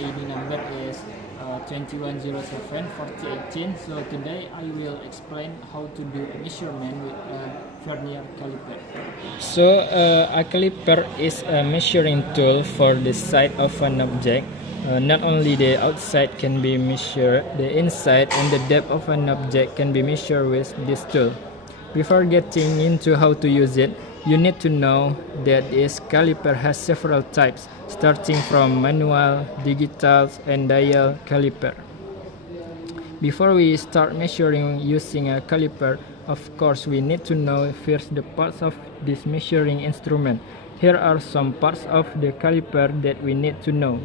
ID number is 2107-4018. So today I will explain how to do a measurement with a vernier caliper. So a caliper is a measuring tool for the side of an object. Not only the outside can be measured, the inside and the depth of an object can be measured with this tool. Before getting into how to use it, you need to know that this caliper has several types, starting from manual, digital, and dial caliper. Before we start measuring using a caliper, of course we need to know first the parts of this measuring instrument. Here are some parts of the caliper that we need to know.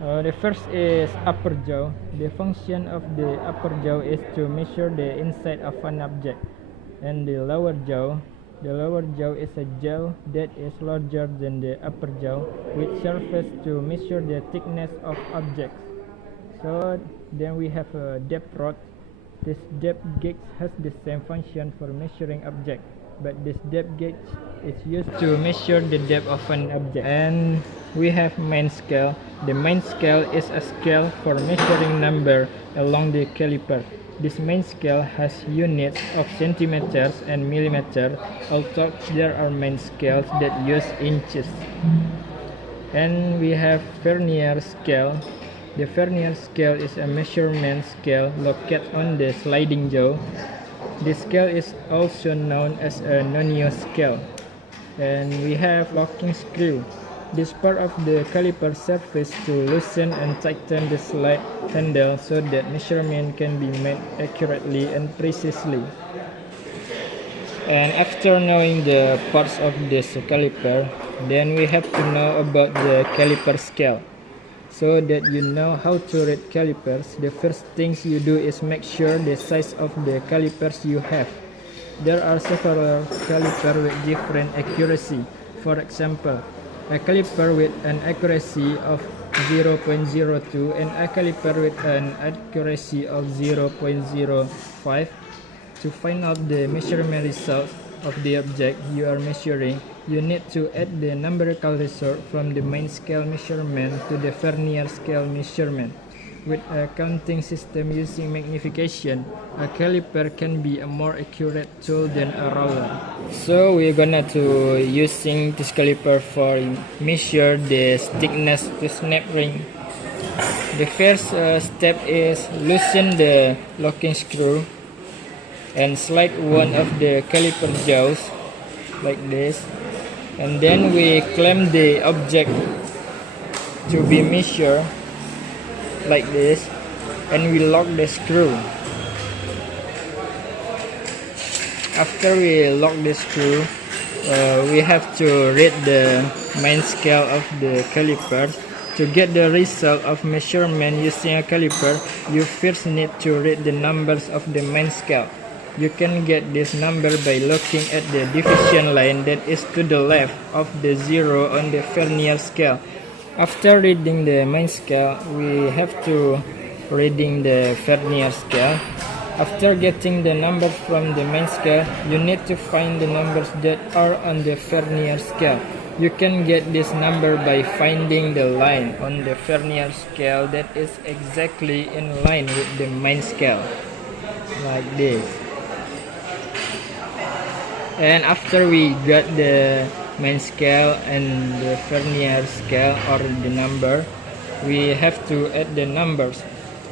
The first is upper jaw. The function of the upper jaw is to measure the inside of an object. And the lower jaw is a jaw that is larger than the upper jaw, which serves to measure the thickness of objects. So then we have a depth rod. This depth gauge has the same function for measuring objects, but this depth gauge is used to measure the depth of an object. And we have main scale. The main scale is a scale for measuring number along the caliper. This main scale has units of centimeters and millimeters, although there are main scales that use inches. And we have vernier scale. The vernier scale is a measurement scale located on the sliding jaw. This scale is also known as a nonio scale. And we have locking screw. This part of the caliper serves to loosen and tighten the slide handle so that measurement can be made accurately and precisely. And after knowing the parts of this caliper, then we have to know about the caliper scale. So that you know how to read calipers, the first things you do is make sure the size of the calipers you have. There are several calipers with different accuracy. For example, a caliper with an accuracy of 0.02 and a caliper with an accuracy of 0.05. To find out the measurement result of the object you are measuring, you need to add the numerical result from the main scale measurement to the vernier scale measurement. With a counting system using magnification, a caliper can be a more accurate tool than a ruler. So we're gonna to using this caliper for measure the thickness to snap ring. The first step is loosen the locking screw and slide one of the caliper jaws like this, and then we clamp the object to be measured like this, and we lock the screw. After we lock the screw, we have to read the main scale of the caliper. To get the result of measurement using a caliper, you first need to read the numbers of the main scale. You can get this number by looking at the division line that is to the left of the zero on the vernier scale. After reading the main scale, we have to reading the vernier scale. After getting the numbers from the main scale, you need to find the numbers that are on the vernier scale. You can get this number by finding the line on the vernier scale that is exactly in line with the main scale, like this. And after we got the main scale and the vernier scale or the number, we have to add the numbers.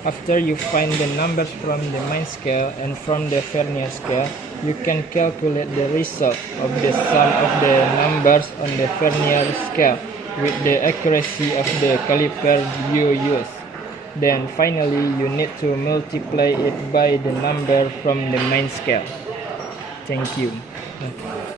After you find the numbers from the main scale and from the vernier scale, you can calculate the result of the sum of the numbers on the vernier scale with the accuracy of the caliper you use. Then finally you need to multiply it by the number from the main scale. Thank you.